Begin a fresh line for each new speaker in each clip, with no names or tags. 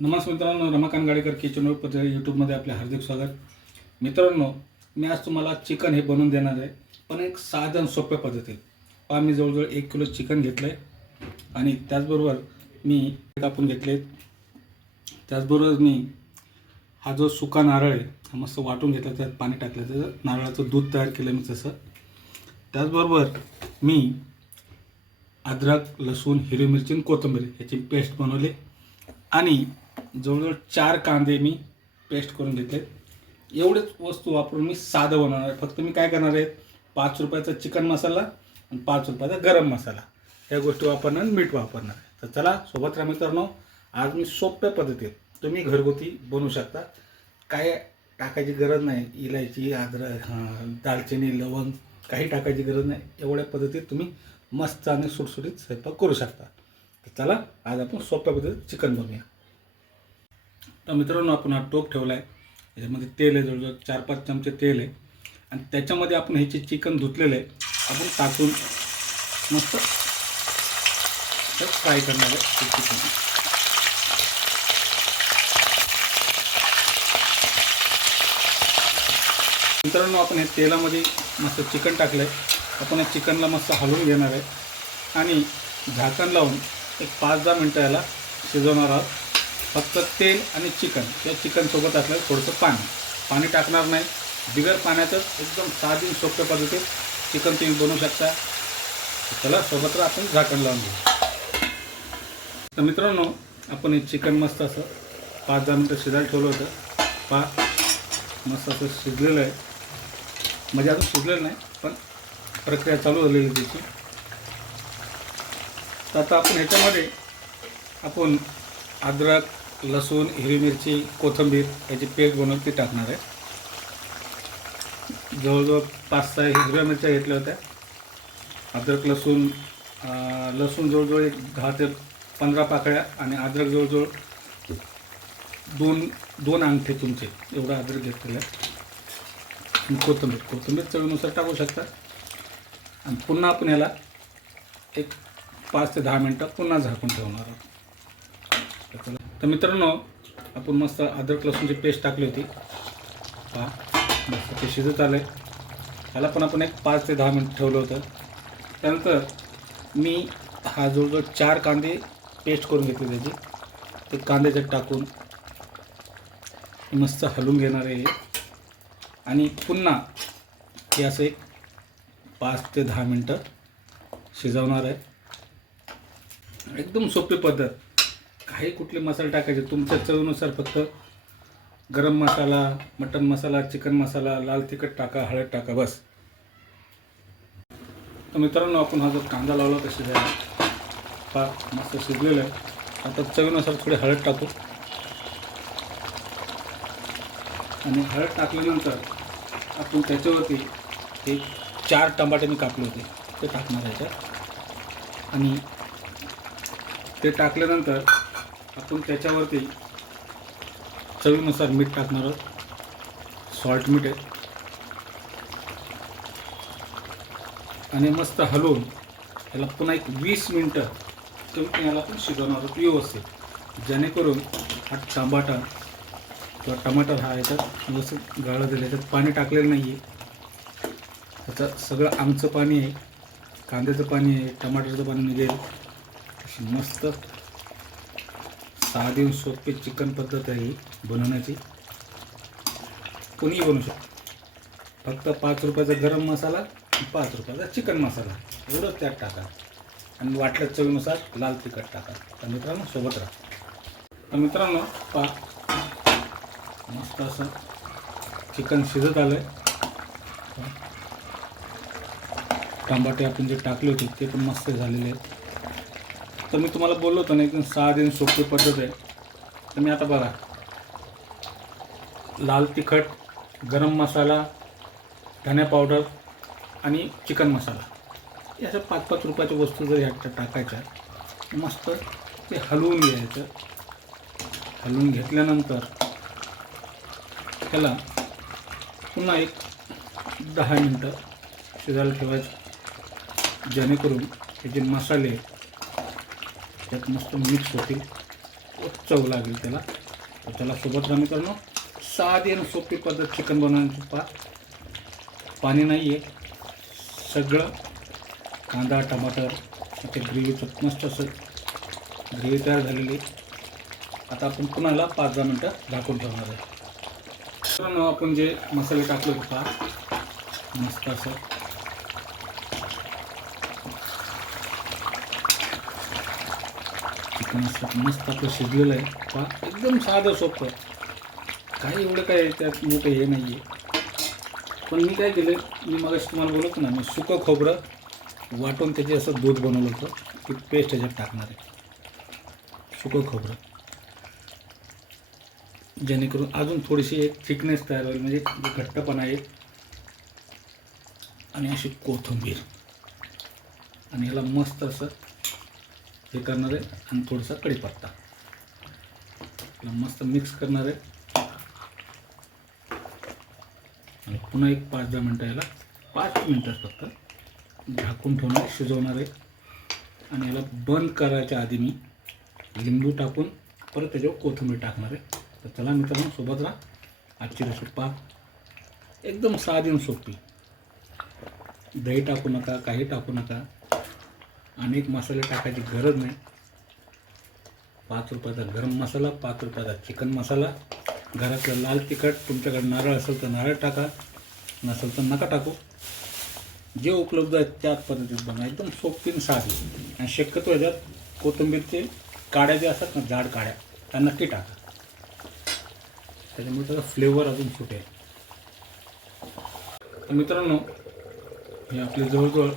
नमस्कार मित्रांनो रमाकांत गाडेकर किचन पत्र यूट्यूबमध्ये आपले हार्दिक स्वागत. मित्रांनो मी आज तुम्हाला चिकन हे बनवून देणार आहे पण एक साधन सोप्या पद्धतीत. पहा मी जवळजवळ एक किलो चिकन घेतलं आहे आणि त्याचबरोबर मी कापून घेतले त्याचबरोबर मी हा जो सुका नारळ आहे हा मस्त वाटून घेतला त्यात पाणी टाकलं. त्याचं नारळाचं दूध तयार केलं मी तसं. त्याचबरोबर मी अद्रक लसूण हिरवी मिरची आणि कोथिंबीर ह्याची पेस्ट बनवली. आणि जवळजवळ चार कांदे मी पेस्ट करून घेतले. एवढेच वस्तू वापरून मी साधं बनवणार आहे. फक्त मी काय करणार आहे पाच रुपयाचा चिकन मसाला आणि पाच रुपयाचा गरम मसाला या गोष्टी वापरणार आणि मीठ वापरणार आहे. तर चला सोबत राहा मित्रांनो. आज मी सोप्या पद्धतीत तुम्ही घरगुती बनवू शकता. काय टाकायची गरज नाही. इलायची अद्रक दालचिनी लवंग काही टाकायची गरज नाही. एवढ्या पद्धतीत तुम्ही मस्त आणि सुटसुटीत स्वयंपाक करू शकता. तर चला आज आपण सोप्या पद्धतीत चिकन बनवूया. तर मित्रांनो आपण हा टोप ठेवला आहे याच्यामध्ये तेल आहे जवळजवळ चार पाच चमचे तेल आहे. आणि त्याच्यामध्ये आपण ह्याचे चिकन धुतलेलं आहे आपण टाकून मस्त फ्राय करणार आहे ते चिकन. मित्रांनो आपण हे तेलामध्ये मस्त चिकन टाकलं आहे आपण या चिकनला मस्त हलवून घेणार आहे. आणि झाकण लावून एक पाच दहा मिनटं याला शिजवणार आहोत. फक्त तेल आणि चिकन. या चिकनसोबत आपल्याला थोडंसं पाणी. पाणी टाकणार नाही. बिगर पाण्यातच एकदम साधी सोप्या पद्धतीत चिकन तुम्ही बनवू शकता. त्याला चला सोबत आपण झाकण लावून घेऊ. तर मित्रांनो आपण हे चिकन मस्त असं पाच दहा मिनटं शिजायला ठेवलं होतं. पा मस्त असं शिजलेलं आहे. म्हणजे अजून शिजलेलं नाही पण प्रक्रिया चालू झालेली त्याची. तर आता आपण ह्याच्यामध्ये आपण अद्रक लसूण हिरवी मिरची कोथिंबीर याची पेस्ट बनवून ती टाकणार आहे. जवळजवळ पाच सहा हिरव्या मिरच्या घेतल्या होत्या. अद्रक लसूण लसूण जवळजवळ एक दहा ते पंधरा पाकळ्या आणि अद्रक जवळजवळ दोन दोन अंगठे तुमचे एवढा अद्रक घेतलेला आहे. कोथंबीर कोथिंबीर कोथिंबीर चवीनुसार टाकू शकता. आणि पुन्हा आपण याला एक पाच ते दहा मिनटं पुन्हा झाकून ठेवणार आहोत. तर मित्रांनो आपण मस्त अद्रक लसूणची पेस्ट टाकली होती. हा मस्त ते शिजत आलं आहे त्याला पण आपण एक पाच ते दहा मिनटं ठेवलं होतं. त्यानंतर मी हा जवळजवळ चार कांदे पेस्ट करून घेतले त्याची. ते कांद्याच्यात टाकून मस्त हलवून घेणार आहे आणि पुन्हा हे असं एक पाच ते दहा मिनटं शिजवणार आहे. एकदम सोपी पद्धत. काही कुठले मसाले टाकायचे? तुमच्या चवीनुसार फक्त गरम मसाला मटन मसाला चिकन मसाला लाल तिखट टाका हळद टाका बस. तर मित्रांनो आपण हा जो कांदा लावला होता शिजायला पा मस्त शिजलेला आहे. आता चवीनुसार थोडी हळद टाकू. आणि हळद टाकल्यानंतर आपण त्याच्यावरती एक चार टमाटे मी कापले होते. ते टाकणार याच्यात. आणि ते टाकल्यानंतर आपण त्याच्यावरती चवीनुसार मीठ टाकणार आहोत. सॉल्ट मीठ आहे. आणि मस्त हलवून याला पुन्हा एक वीस मिनटं कमी याला पण शिजवणार आहोत व्यवस्थित. जेणेकरून हा टमाटा किंवा टमाटर हा याच्यात व्यवस्थित गाळं दिलं याच्यात पाणी टाकलेलं नाही आहे त्याचं सगळं आमचं पाणी आहे. कांद्याचं पाणी आहे. टमाटरचं पाणी निघेल. अशी मस्त साधी सोपी चिकन पद्धत आहे ही बनवण्याची. कोणीही बनवू शकतो. फक्त पाच रुपयाचा गरम मसाला पाच रुपयाचा चिकन मसाला. एवढंच त्यात टाका. आणि वाटलं चवीनुसार लाल तिखट टाका. तर मित्रांनो सोबत राहा. तर मित्रांनो पा मस्त असं चिकन शिजत आलं आहे टमाटे आपण जे टाकले होते ते पण मस्त झालेले आहेत. तर मी तुम्हाला बोललो होतो ना एकदम साधी आणि सोपी पद्धत आहे. तर मी आता बघा. लाल तिखट गरम मसाला धने पावडर आणि चिकन मसाला. या अशा पाच पाच रुपयाच्या वस्तू जर ह्याच्या टाकायच्या मस्त ते हलवून घ्यायचं. हलवून घेतल्यानंतर त्याला पुन्हा एक दहा मिनटं शिजायला ठेवायचं. जेणेकरून हे जे मसाले त्यात मस्त मिक्स होतील चव लागेल त्याला. तर त्याला सोबत राहा मित्रांनो साधी आणि सोपी पद्धत चिकन बनवण्याची पा पाणी नाही आहे सगळं कांदा टमाटर ते ग्रेव्हीचं मस्त असं ग्रेव्ही तयार झालेली आहे. आता आपण पुन्हाला पाच दहा मिनटं झाकून ठेवणार आहे. मित्रांनो आपण जे मसाले टाकले होता मस्त असं मस्त मस्त आपलं शिजलेलं आहे. पा एकदम साधं सोपं. काही एवढं काय त्यात मोठं हे नाही आहे पण मी काय केलं मी मग तुम्हाला बोलत ना मी सुकं खोबरं वाटून त्याचे असं दूध बनवलं होतं ती पेस्ट ह्याच्यात टाकणार आहे. सुकं खोबरं. जेणेकरून अजून थोडीशी एक थिकनेस तयार होईल म्हणजे घट्टपणा येईल आणि अशी कोथिंबीर. आणि याला मस्त असं हे करणार आहे आणि थोडासा कढीपत्ता. मस्त मिक्स करणार आहे. आणि पुन्हा एक पाच दहा मिनटं याला पाच मिनटं फक्त झाकून ठेवणार शिजवणार आहे. आणि याला बंद करायच्या आधी मी लिंबू टाकून परत त्याच्यावर कोथिंबीर टाकणार आहे. तर चला मित्रांनो सोबत राहा. आजची रेसिपी पहा. एकदम साधी आणि सोपी. दही टाकू नका काही टाकू नका. अनेक मसाले टाकायची गरज नाही. पाच रुपयाचा गरम मसाला पाच रुपयाचा चिकन मसाला घरातलं लाल तिखट तुमच्याकडे नारळ असेल तर नारळ टाका नसेल तर नका टाकू. जे उपलब्ध आहेत त्याच पद्धतीत बनवा. एकदम सोपीन साधी. आणि शक्यतो ह्याच्यात कोथिंबीरचे काड्या जे असतात ना जाड काड्या त्या नक्की टाका. त्याच्यामुळे त्याचा फ्लेवर अजून सुटेल. तर मित्रांनो हे आपले जवळजवळ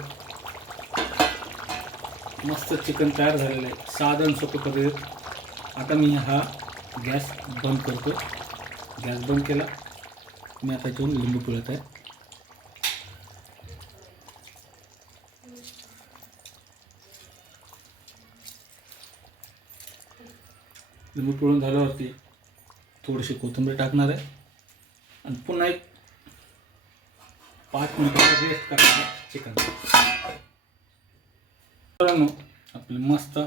मस्त चिकन तयार झालेलं आहे. साधन सोपं पद्धतीत. आता मी हा गॅस बंद करतो. गॅस बंद केला. मी आता याच्यावरून लिंबू पिळत आहे. लिंबू पिळून झाल्यावरती थोडीशी कोथिंबीर टाकणार आहे. आणि पुन्हा एक पाच मिनिटाचा रेस्ट करणार आहे चिकन. मित्रांनो आपलं मस्त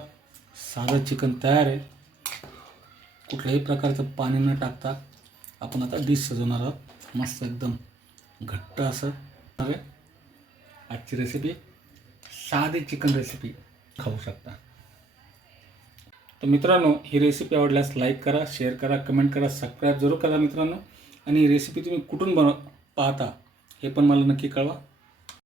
साधं चिकन तयार आहे. कुठल्याही प्रकारचं पाणी न टाकता आपण आता डिश सजवणार आहोत. मस्त एकदम घट्ट असं. आहे आजची रेसिपी साधी चिकन रेसिपी खाऊ शकता. तर मित्रांनो ही रेसिपी आवडल्यास लाईक करा शेअर करा कमेंट करा सबस्क्राईब जरूर करा मित्रांनो. आणि ही रेसिपी तुम्ही कुठून बन पाहता हे पण मला नक्की कळवा.